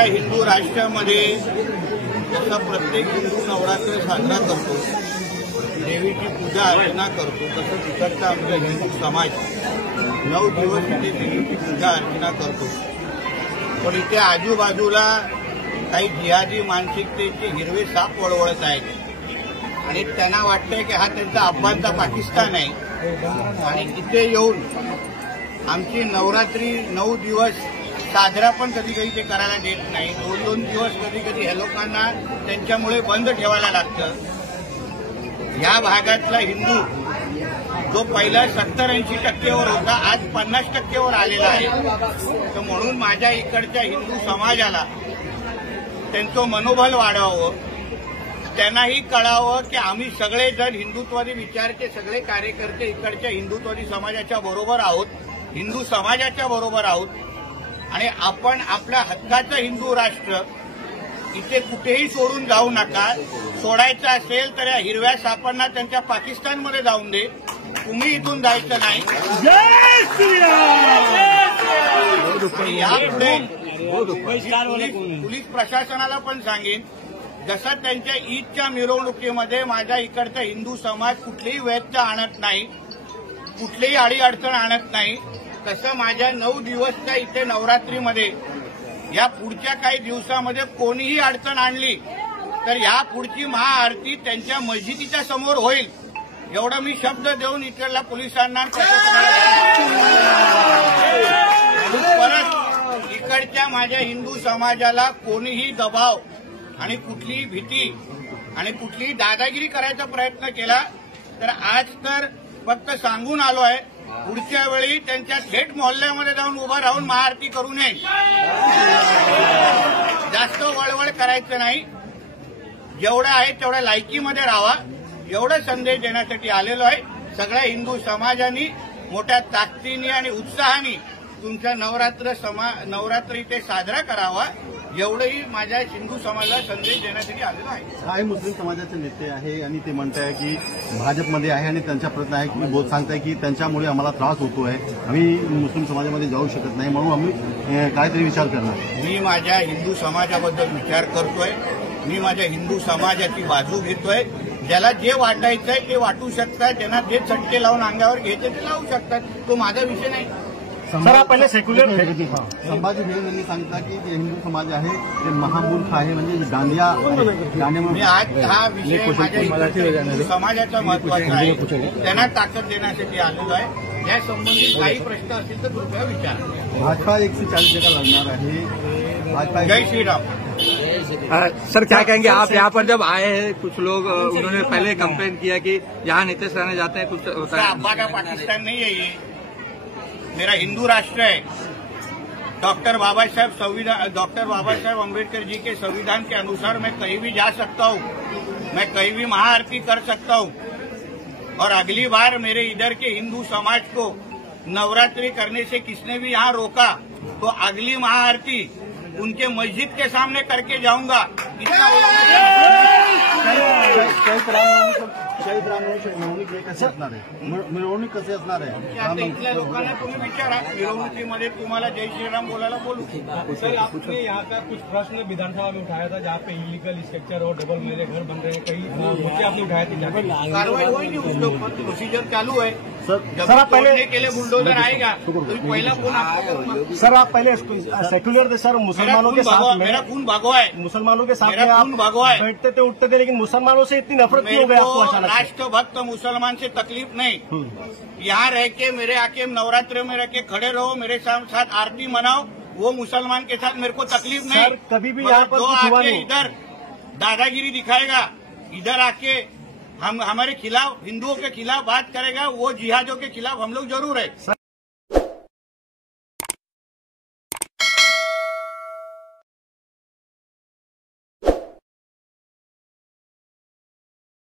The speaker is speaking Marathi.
आमच्या हिंदू राष्ट्रामध्ये जसं प्रत्येक हिंदू नवरात्र साजरा करतो, देवीची पूजा अर्चना करतो, तसं तिकडचा आमचा हिंदू समाज 9 दिवस इथे देवीची पूजा अर्चना करतो. पण इथे आजूबाजूला काही जिहादी मानसिकतेचे हिरवे साप वळवळत आहेत आणि त्यांना वाटतंय की हा त्यांचा अफगाणचा पाकिस्तान आहे आणि इथे येऊन आमची नवरात्री 9 दिवस साजरा पण कधी कधी ते करायला देत नाही. 2-2 दिवस कधी कधी ह्या लोकांना त्यांच्यामुळे बंद ठेवायला लागतं. या भागातला हिंदू जो पहिला 70-80% होता, आज 50% आलेला आहे. तर म्हणून माझ्या इकडच्या हिंदू समाजाला त्यांचं मनोबल वाढवावं, त्यांनाही कळावं की आम्ही सगळेजण हिंदुत्वादी विचारचे सगळे कार्यकर्ते इकडच्या हिंदुत्वादी समाजाच्या बरोबर आहोत, हिंदू समाजाच्या बरोबर आहोत आणि आपण आपल्या हक्काचं हिंदू राष्ट्र इथे कुठेही सोडून जाऊ नका. सोडायचं असेल तर या हिरव्या सापांना त्यांच्या पाकिस्तानमध्ये जाऊन दे, तुम्ही इथून जायचं नाही. यापुढे पोलीस प्रशासनाला पण सांगेन, जसं त्यांच्या ईदच्या मिरवणुकीमध्ये माझ्या इकडचा हिंदू समाज कुठलीही व्यत्यय आणत नाही, कुठलीही अडीअडचण आणत नाही, तसं माझ्या 9 दिवसच्या इथे नवरात्रीमध्ये या पुढच्या काही दिवसामध्ये कोणीही अडचण आणली तर या पुढची महाआरती त्यांच्या मस्जिदीच्या समोर होईल, एवढं मी शब्द देऊन इकडल्या पोलिसांना परत इकडच्या माझ्या हिंदू समाजाला कोणीही दबाव आणि कुठलीही भीती आणि कुठलीही दादागिरी करायचा प्रयत्न केला तर आज तर फक्त सांगून आलो आहे, पुढच्या वेळी त्यांच्या थेट मोहल्ल्यामध्ये जाऊन उभं राहून महाआरती करू नये. जास्त वळवळ करायचं नाही, जेवढं आहे तेवढ्या लायकीमध्ये राहावा, एवढं संदेश देण्यासाठी आलेलो आहे. सगळ्या हिंदू समाजाने मोठ्या ताकदीने आणि उत्साहाने तुमचा नवरात्र इथे साजरा करावा, एवढंही माझ्या हिंदू समाजाला संदेश देण्यासाठी आलेलो आहे. काही मुस्लिम समाजाचे नेते आहे आणि ते म्हणताय की भाजपमध्ये आहे आणि त्यांचा प्रयत्न आहे की सांगताय की त्यांच्यामुळे आम्हाला त्रास होतोय, आम्ही मुस्लिम समाजामध्ये जाऊ शकत नाही, म्हणून आम्ही काहीतरी विचार करणार. मी माझ्या हिंदू समाजाबद्दल विचार करतोय, मी माझ्या हिंदू समाजाची बाजू घेतोय. ज्याला जे वाटायचंय ते वाटू शकतात, ज्यांना जे चटके लावून अंगावर घ्यायचे ते लावू शकतात, तो माझा विषय नाही. सर पहिले सेक्युलर संभाजी भिडे यांनी सांगितलं की जे हिंदू समाज आहे ते महामूर्ख आहे, म्हणजे गांड्या मी आज हा विषय माझ्या हिंदू समाजाचा महत्वाचा आहे, त्यांना ताकद देण्यासाठी आलेलो आहे. या संबंधित काही प्रश्न असतील तर कृपया विचारा. भाजपा 140 जगह लढणार आहे. भाजपा जय श्री राम. सर क्या कहेंगे आप यहाँ पर जब आए हैं, कुछ लोग उन्होंने पहले कंप्लेन किया कि यहाँ नीतीश रहने जाते हैं, कुछ होता है. अब्बा का पाकिस्तान नहीं है, ये मेरा हिंदू राष्ट्र है. डॉक्टर बाबा साहेब अम्बेडकर जी के संविधान के अनुसार मैं कहीं भी जा सकता हूँ, मैं कहीं भी महाआरती कर सकता हूँ. और अगली बार मेरे इधर के हिंदू समाज को नवरात्रि करने से किसने भी यहाँ रोका तो अगली महाआरती उनके मस्जिद के सामने करके जाऊंगा. मिरवणूक कशी असणार आहे इथल्या लोकांना तुम्ही विचारा, मिरवणुकीमध्ये तुम्हाला जय श्रीराम बोलायला बोलू. सर, आपने यहाँ का कुछ प्रश्न विधानसभा में उठाया था जहाँ पे इलीगल स्ट्रक्चर और डबल मंजिले घर बन रहे हैं, कई मुद्दे आपने उठाए थे. कार्रवाई होगी, उसके ऊपर प्रोसीजर चालू है. सर आप पहले के लिए बुलडोजर आएगा तो पहला फोन आपको. सर आप पहले सेक्युलर थे सर, मुसलमानों के साथ मेरा खून भगवा है, मुसलमानों के साथ मेरा खून भगवा है. बैठते थे उठते थे, लेकिन मुसलमानों से इतनी नफरत क्यों हो गई आपको अचानक? राष्ट्रभक्त मुसलमान से तकलीफ नहीं. यहाँ रह के मेरे आके नवरात्र में रह के खड़े रहो, मेरे साथ आरती मनाओ, वो मुसलमान के साथ मेरे को तकलीफ नहीं. सर कभी भी यहाँ पर जो आके इधर दादागिरी दिखाएगा, इधर आके हम हमारे खिलाफ हिंदुओं के खिलाफ बात करेगा, वो जिहादियों के खिलाफ हम लोग जरूर है.